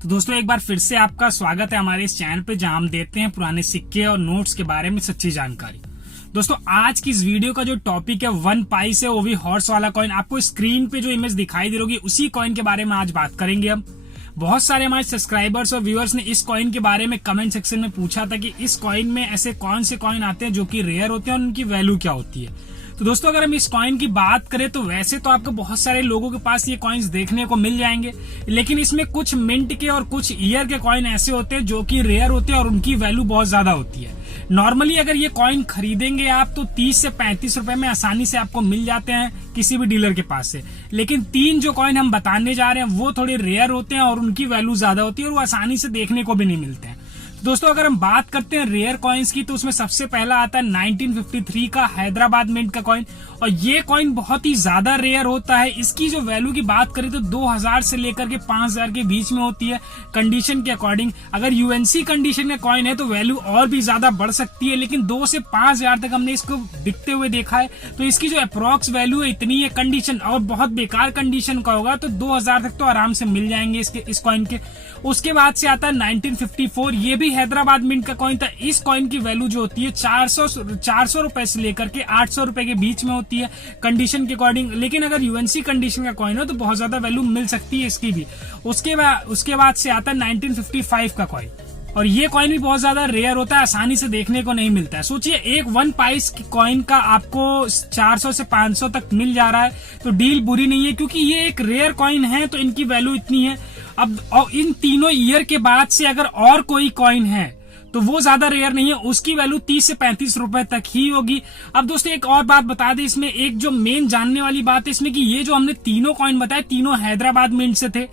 तो दोस्तों एक बार फिर से आपका स्वागत है हमारे इस चैनल पे, जहां हम देते हैं पुराने सिक्के और नोट्स के बारे में सच्ची जानकारी। दोस्तों आज की इस वीडियो का जो टॉपिक है 1 पाइस है, वो भी हॉर्स वाला कॉइन। आपको स्क्रीन पे जो इमेज दिखाई दे रही होगी उसी कॉइन के बारे में आज बात करेंगे हम। बहुत सारे हमारे सब्सक्राइबर्स और व्यूअर्स ने इस कॉइन के बारे में कमेंट सेक्शन में पूछा था कि इस कॉइन में ऐसे कौन से कॉइन आते हैं जो कि रेयर होते हैं और उनकी वैल्यू क्या होती है। तो दोस्तों अगर हम इस कॉइन की बात करें तो वैसे तो आपको बहुत सारे लोगों के पास ये कॉइन्स देखने को मिल जाएंगे, लेकिन इसमें कुछ मिंट के और कुछ ईयर के कॉइन ऐसे होते हैं जो कि रेयर होते हैं और उनकी वैल्यू बहुत ज्यादा होती है। नॉर्मली अगर ये कॉइन खरीदेंगे आप तो 30 से 35 रुपए में आसानी से आपको मिल जाते हैं किसी भी डीलर के पास से, लेकिन 3 जो कॉइन हम बताने जा रहे हैं वो थोड़े रेयर होते हैं और उनकी वैल्यू ज्यादा होती है और वो आसानी से देखने को भी नहीं मिलते हैं। दोस्तों अगर हम बात करते हैं रेयर कॉइन्स की तो उसमें सबसे पहला आता है 1953 का हैदराबाद मिंट का कॉइन, और ये कॉइन बहुत ही ज्यादा रेयर होता है। इसकी जो वैल्यू की बात करें तो 2000 से लेकर के 5000 के बीच में होती है कंडीशन के अकॉर्डिंग। अगर यूएनसी कंडीशन का कॉइन है तो वैल्यू और भी ज्यादा बढ़ सकती है, लेकिन 2 से 5000 तक हमने इसको बिकते हुए देखा है। तो इसकी जो अप्रोक्स वैल्यू है इतनी है। कंडीशन और बहुत बेकार कंडीशन का होगा तो 2000 तक तो आराम से मिल जाएंगे इस कॉइन के। उसके बाद से आता है 1954, ये भी हैदराबाद मिंट का कॉइन था। इस कॉइन की वैल्यू जो होती है 400 रुपए से लेकर के 800 रुपए के बीच में होती है कंडीशन के अकॉर्डिंग, लेकिन अगर यूएनसी कंडीशन का कॉइन हो तो बहुत ज्यादा वैल्यू मिल सकती है इसकी भी। उसके बाद से आता है 1955 का कॉइन, और ये कॉइन भी बहुत ज्यादा रेयर होता है, आसानी से देखने को नहीं मिलता है। सोचिए एक 1 पाइस की कॉइन का आपको 400 से 500 तक मिल जा रहा है तो डील बुरी नहीं है, क्योंकि ये एक रेयर कॉइन है तो इनकी वैल्यू इतनी है। अब और इन तीनों ईयर के बाद से अगर और कोई कॉइन है तो वो ज्यादा रेयर नहीं है, उसकी वैल्यू 30 से 35 रुपए तक ही होगी। अब दोस्तों एक और बात बता दें, इसमें एक जो मेन जानने वाली बात है इसमें कि ये जो हमने तीनों कॉइन बताए तीनों हैदराबाद मिंट से थे,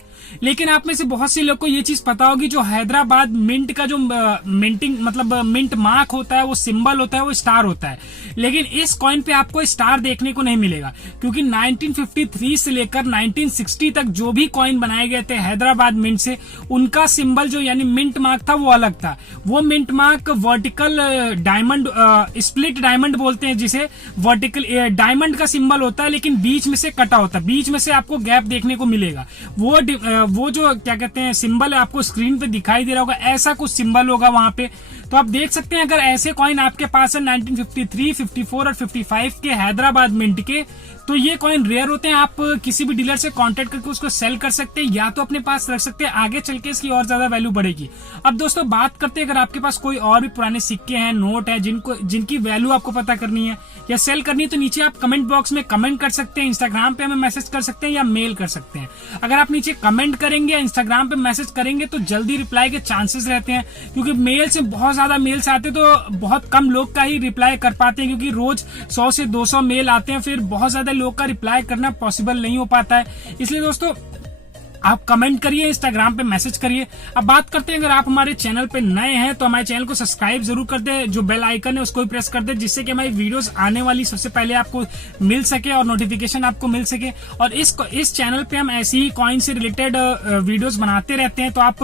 लेकिन आप में से बहुत से लोग को ये चीज पता होगी जो हैदराबाद मिंट का जो मिंटिंग मतलब मिंट मार्क होता है, वो सिंबल होता है, वो स्टार होता है, लेकिन इस कॉइन पे आपको स्टार देखने को नहीं मिलेगा, क्योंकि 1953 से लेकर 1960 तक जो भी कॉइन बनाए गए थे हैदराबाद मिंट से, उनका सिंबल जो यानी मिंट मार्क था वो अलग था। वो mint mark vertical diamond split diamond बोलते हैं जिसे, वर्टिकल डायमंड का सिंबल होता है लेकिन बीच में से कटा होता है, बीच में से आपको गैप देखने को मिलेगा। वो जो क्या कहते हैं सिंबल आपको स्क्रीन पे दिखाई दे रहा होगा, ऐसा कुछ सिंबल होगा वहां पे। तो आप देख सकते हैं अगर ऐसे कॉइन आपके पास है 1953, 54 और 55 के हैदराबाद मिंट के, तो ये कॉइन रेयर होते हैं। आप किसी भी डीलर से कांटेक्ट करके उसको सेल कर सकते हैं या तो अपने पास रख सकते हैं, आगे चल के इसकी और ज्यादा वैल्यू बढ़ेगी। अब दोस्तों बात करते हैं अगर आपके पास कोई और भी पुराने सिक्के हैं, नोट है, जिनकी वैल्यू आपको पता करनी है या सेल करनी है, तो नीचे आप कमेंट बॉक्स में कमेंट कर सकते हैं, इंस्टाग्राम पे हमें मैसेज कर सकते हैं या मेल कर सकते हैं। अगर आप नीचे कमेंट करेंगे या इंस्टाग्राम पे मैसेज करेंगे तो जल्दी रिप्लाई के चांसेस रहते हैं, क्योंकि मेल से बहुत ज्यादा मेल्स आते हैं तो बहुत कम लोग का ही रिप्लाई कर पाते हैं, क्योंकि रोज 100 से 200 मेल आते हैं, फिर बहुत ज्यादा लोग का रिप्लाई करना पॉसिबल नहीं हो पाता है। इसलिए दोस्तों आप कमेंट करिए, इंस्टाग्राम पे मैसेज करिए। अब बात करते हैं अगर आप हमारे चैनल पे नए हैं तो हमारे चैनल को सब्सक्राइब जरूर कर दे, जो बेल आइकन है उसको भी प्रेस कर दे, जिससे कि हमारी वीडियोस आने वाली सबसे पहले आपको मिल सके और नोटिफिकेशन आपको मिल सके। और इस चैनल पे हम ऐसी ही कॉइन से रिलेटेड वीडियोस बनाते रहते हैं, तो आप